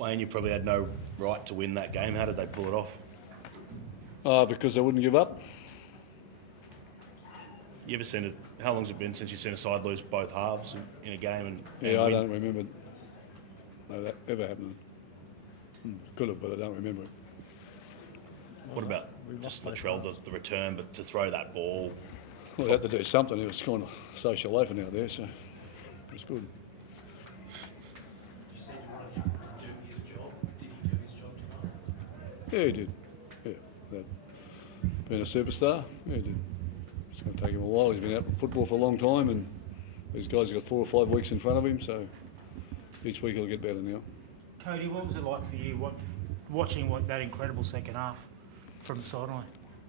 Wayne, you probably had no right to win that game. How did they pull it off? Because they wouldn't give up. You ever seen it? How long's it been since you've seen a side lose both halves in a game? And Yeah, win? I don't remember that ever happening. Could have, but I don't remember it. What about just Latrell, the return, but to throw that ball? Well, they had to do something. He was kind of social loafing out there, so it was good. You said you wanted him to do his job. Did he do his job tonight? Yeah, he did. Yeah, that, being a superstar, yeah, he did. It's going to take him a while. He's been out in football for a long time, and these guys have got 4 or 5 weeks in front of him, so each week he'll get better now. Cody, what was it like for you watching that incredible second half from the sideline?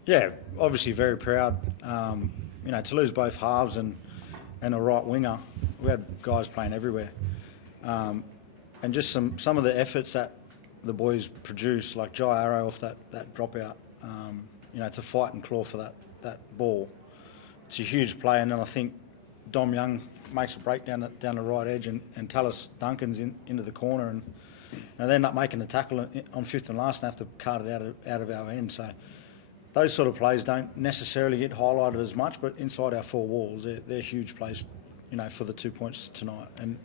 Yeah, obviously very proud. To lose both halves and a right winger, we had guys playing everywhere, and just some of the efforts that the boys produced, like Jai Arrow off that dropout, to fight and claw for that ball. It's a huge play, and then I think Dom Young makes a break down the right edge, and Tallis Duncan's into the corner, and they end up making the tackle on fifth and last and have to cart it out of our end. So those sort of plays don't necessarily get highlighted as much, but inside our 4 walls, they're huge plays, for the 2 points tonight. And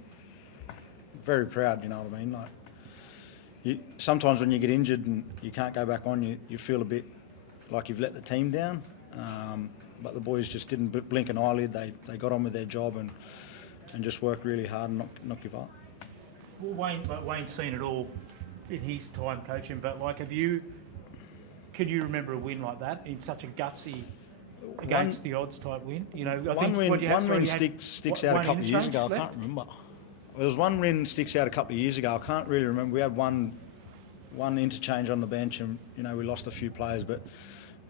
very proud, you know what I mean? Like, sometimes when you get injured and you can't go back on, you feel a bit like you've let the team down. But the boys just didn't blink an eyelid. They got on with their job and just worked really hard and not give up. Well, Wayne's seen it all in his time coaching, but could you remember a win like that in such a gutsy, against the odds type win? One win sticks out a couple of years ago. I can't remember. There was one win sticks out a couple of years ago. I can't really remember. We had one interchange on the bench, and we lost a few players, but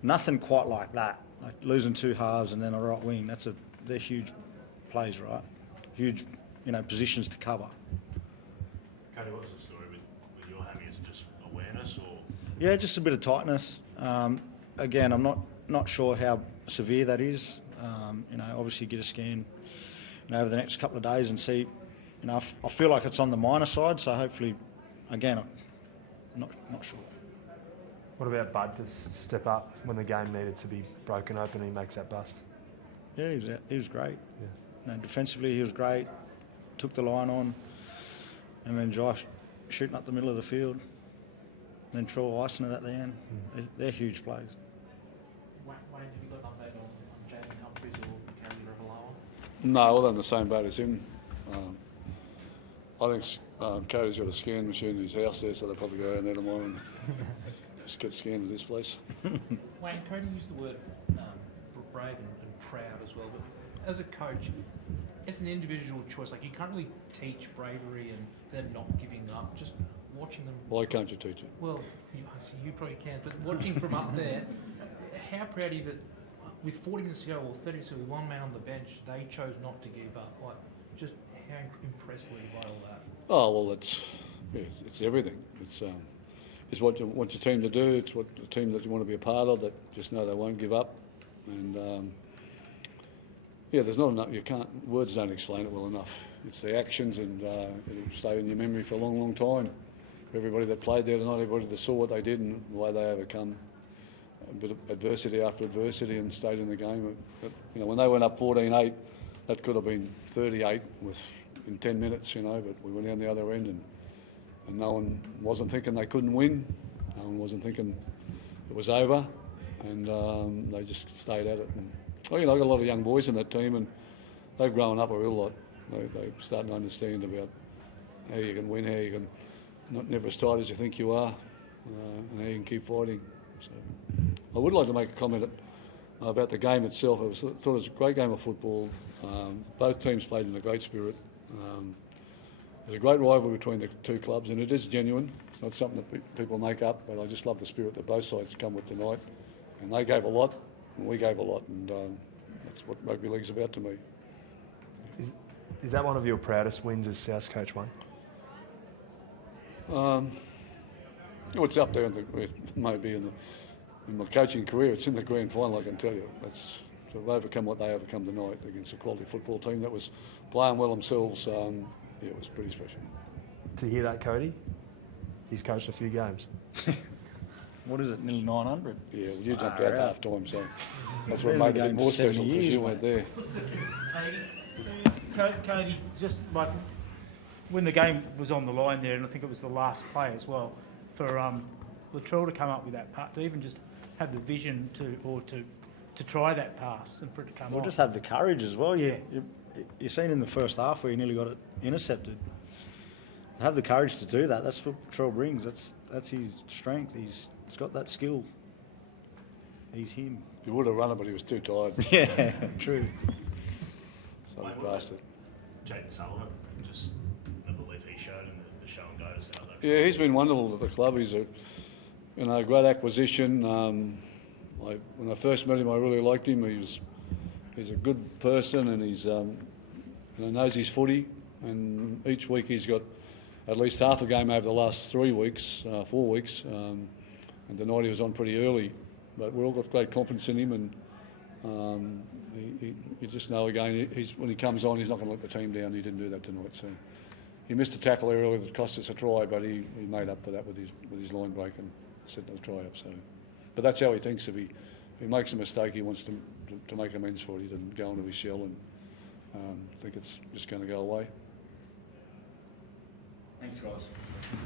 nothing quite like that. Like losing 2 halves and then a right wing. They're huge plays, right? Huge, positions to cover. Cody, what was the story with your hammy? Is it just awareness or? Yeah, just a bit of tightness. Again, I'm not sure how severe that is. Obviously get a scan over the next couple of days and see. I feel like it's on the minor side, so hopefully, again, I'm not sure. What about Bud to step up when the game needed to be broken open and he makes that bust? Yeah, he was great. Yeah. Defensively, he was great. Took the line on, and then Josh shooting up the middle of the field. And then Troy icing it at the end. They're huge plays. Wayne, have you got an update on Jamie Humphries or Gary Rivalry? No, well, they're in the same boat as him. I think Cody's got a scan machine in his house there, so they'll probably go around there tomorrow and just get scanned at this place. Wayne, Cody used the word brave and proud as well, but as a coach, it's an individual choice. Like, you can't really teach bravery and them not giving up. Just watching them. Why can't you teach it? Well, you probably can, but watching from up there, how proud are you that with 40 minutes to go or 30 minutes to go, with one man on the bench, they chose not to give up? Like, just how impressed were you by all that? Oh well, it's everything. It's what you want your team to do. It's what the team that you want to be a part of that just know they won't give up. And there's not enough. Words don't explain it well enough. It's the actions, and it'll stay in your memory for a long, long time. For everybody that played there tonight, everybody that saw what they did and the way they overcome a bit of adversity after adversity and stayed in the game. But, when they went up 14-8, that could have been 38 in 10 minutes. But we went down the other end, and no one wasn't thinking they couldn't win. No one wasn't thinking it was over, and they just stayed at it. And, I've got a lot of young boys in that team, and they've grown up a real lot. They're starting to understand about how you can win, how you can never as tight as you think you are, and how you can keep fighting. So, I would like to make a comment about the game itself. I thought it was a great game of football. Both teams played in a great spirit. There's a great rivalry between the 2 clubs, and it is genuine. It's not something that people make up, but I just love the spirit that both sides come with tonight. And they gave a lot, and we gave a lot, and that's what rugby league's about to me. Is that one of your proudest wins as South's coach, Wayne? It's up there maybe in my coaching career. It's in the grand final, I can tell you. That's to overcome what they overcome tonight against a quality football team that was playing well themselves. It was pretty special. To hear that, Cody, He's coached a few games. What is it, nearly 900? Yeah, well, you jumped out Far at out. half time, so that's Been what in made the it a game bit more 70 special because years, you weren't mate. there. Cody, just like when the game was on the line there, and I think it was the last play as well, for Latrell to come up with that pass, to even just have the vision to try that pass and for it to come We'll off. just have the courage as well. Yeah. You seen in the first half where he nearly got it intercepted. Have the courage to do that. That's what Latrell brings. That's his strength. He's got that skill. He's him. He would have run it, but he was too tired, Yeah, true. so he passed it. Jaden Sullivan, just the belief he showed in the show and go to South Africa. Yeah, he's been wonderful at the club. He's a great acquisition. When I first met him, I really liked him. He's a good person, and he knows his footy. And each week he's got at least half a game over the last 4 weeks. And tonight he was on pretty early, but we've all got great confidence in him. And you just know again, when he comes on, he's not going to let the team down. He didn't do that tonight. So he missed a tackle earlier that cost us a try, but he made up for that with his line break and set the try up. So, but that's how he thinks. If he makes a mistake, he wants to make amends for it. He doesn't go into his shell and think it's just going to go away. Thanks, guys.